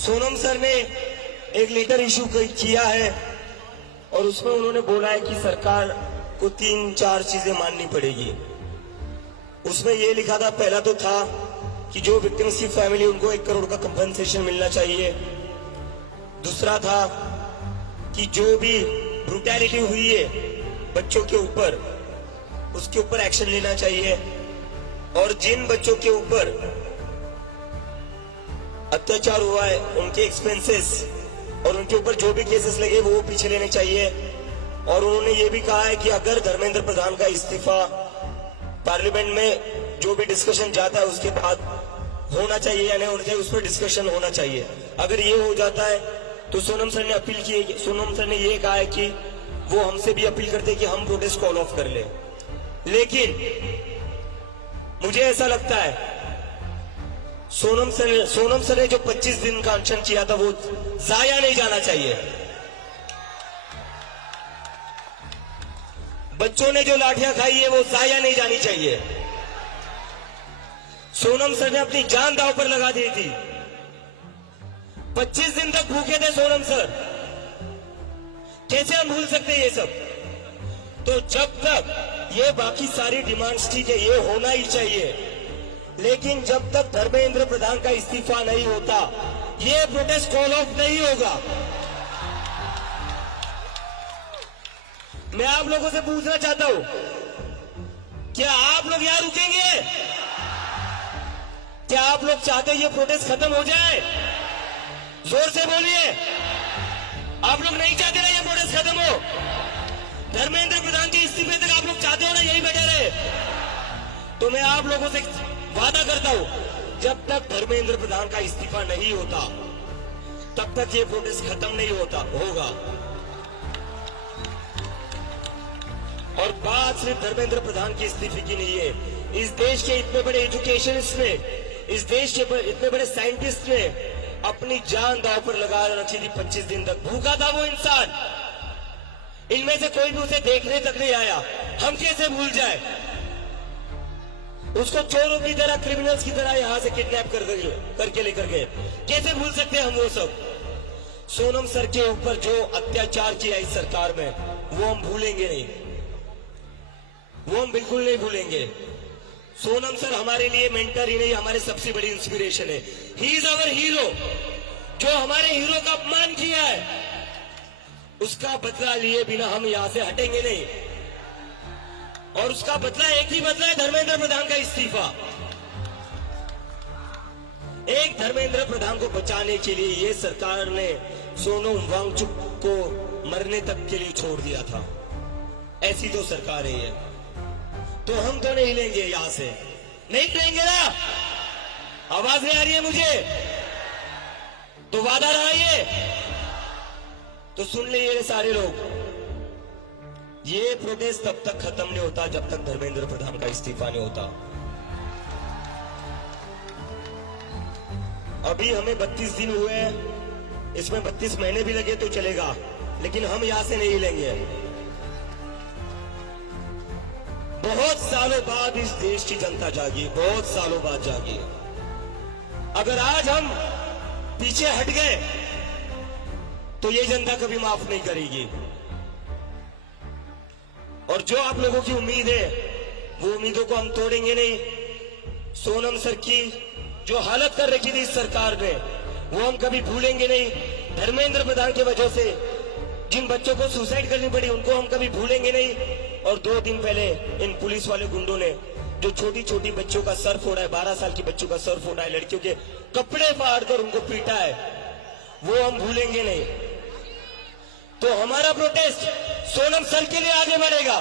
Sonam sir ने एक letter issue किया है और उसमें उन्होंने बोला है कि सरकार को 3-4 चीजें माननी पड़ेगी। उसमें ये लिखा था, पहला तो था कि जो विक्टिम्स की फैमिली उनको 1 करोड़ का कंपनसेशन मिलना चाहिए। दूसरा था कि जो भी ब्रूटैलिटी हुई है बच्चों के ऊपर, उसके ऊपर एक्शन लेना चाहिए। और जिन बच्चों के ऊपर अत्याचार हुआ है उनके एक्सपेंसेस और उनके ऊपर जो भी केसेस लगे वो पीछे लेने चाहिए। और उन्होंने ये भी कहा है कि अगर धर्मेंद्र प्रधान का इस्तीफा पार्लियामेंट में जो भी डिस्कशन जाता है उसके बाद होना चाहिए या नहीं होना चाहिए, उस पर डिस्कशन होना चाहिए। अगर ये हो जाता है तो सोनम सर ने अपील की है, सोनम सर ने ये कहा है कि वो हमसे भी अपील करते हैं कि हम प्रोटेस्ट कॉल ऑफ कर ले। लेकिन मुझे ऐसा लगता है सोनम सर ने जो 25 दिन का अनशन किया था वो जाया नहीं जाना चाहिए। बच्चों ने जो लाठियां खाई है वो जाया नहीं जानी चाहिए। सोनम सर ने अपनी जान दांव पर लगा दी थी। 25 दिन तक भूखे थे सोनम सर, कैसे हम भूल सकते हैं ये सब। तो जब तक ये बाकी सारी डिमांड्स ठीक है, ये होना ही चाहिए, लेकिन जब तक धर्मेंद्र प्रधान का इस्तीफा नहीं होता ये प्रोटेस्ट कॉल ऑफ नहीं होगा। मैं आप लोगों से पूछना चाहता हूं, क्या आप लोग यहां रुकेंगे? क्या आप लोग चाहते ये प्रोटेस्ट खत्म हो जाए? जोर से बोलिए। आप लोग नहीं चाहते ना ये प्रोटेस्ट खत्म हो? धर्मेंद्र प्रधान के इस्तीफे तक आप लोग चाहते हो ना यही बैठे रहे? तो मैं आप लोगों से वादा करता हूं, जब तक धर्मेंद्र प्रधान का इस्तीफा नहीं होता तब तक ये प्रोटेस्ट खत्म नहीं होगा। और बात सिर्फ धर्मेंद्र प्रधान के इस्तीफे की नहीं है। इस देश के इतने बड़े एजुकेशनिस्ट ने, इस देश के इतने बड़े साइंटिस्ट ने अपनी जान दांव पर लगा रखी थी। 25 दिन तक भूखा था वो इंसान। इनमें से कोई भी उसे देखने तक नहीं आया। हम कैसे भूल जाए उसको? चोरों की तरह, क्रिमिनल्स की तरह यहां से किडनैप करके लेकर गए। कैसे भूल सकते हैं हम वो सब? सोनम सर के ऊपर जो अत्याचार किया इस सरकार में वो हम भूलेंगे नहीं, वो हम बिल्कुल नहीं भूलेंगे। सोनम सर हमारे लिए मेंटर ही नहीं, हमारे सबसे बड़ी इंस्पिरेशन है। He is our hero. जो हमारे हीरो का अपमान किया है उसका बदला लिए बिना हम यहां से हटेंगे नहीं। और उसका बदला एक ही बदला है, धर्मेंद्र प्रधान का इस्तीफा। एक धर्मेंद्र प्रधान को बचाने के लिए ये सरकार ने सोनम वांगचुक को मरने तक के लिए छोड़ दिया था। ऐसी तो सरकार है ये। तो हम तो नहीं लेंगे यहां से, नहीं लेंगे ना? आवाज नहीं आ रही है मुझे? तो वादा रहा ये तो सुन लीजिए सारे लोग, ये प्रोटेस्ट तब तक खत्म नहीं होता जब तक धर्मेंद्र प्रधान का इस्तीफा नहीं होता। अभी हमें 32 दिन हुए हैं, इसमें 32 महीने भी लगे तो चलेगा, लेकिन हम यहां से नहीं लेंगे। बहुत सालों बाद इस देश की जनता जागी, बहुत सालों बाद जागी। अगर आज हम पीछे हट गए तो ये जनता कभी माफ नहीं करेगी। और जो आप लोगों की उम्मीद है वो उम्मीदों को हम तोड़ेंगे नहीं। सोनम सर की जो हालत कर रखी थी इस सरकार ने वो हम कभी भूलेंगे नहीं। धर्मेंद्र प्रधान की वजह से जिन बच्चों को सुसाइड करनी पड़ी उनको हम कभी भूलेंगे नहीं। और 2 दिन पहले इन पुलिस वाले गुंडों ने जो छोटी छोटी बच्चों का सर फोड़ा है, 12 साल की बच्चों का सर फोड़ा है, लड़कियों के कपड़े फाड़कर उनको पीटा है, वो हम भूलेंगे नहीं। तो हमारा प्रोटेस्ट सोनम सर के लिए आगे बढ़ेगा।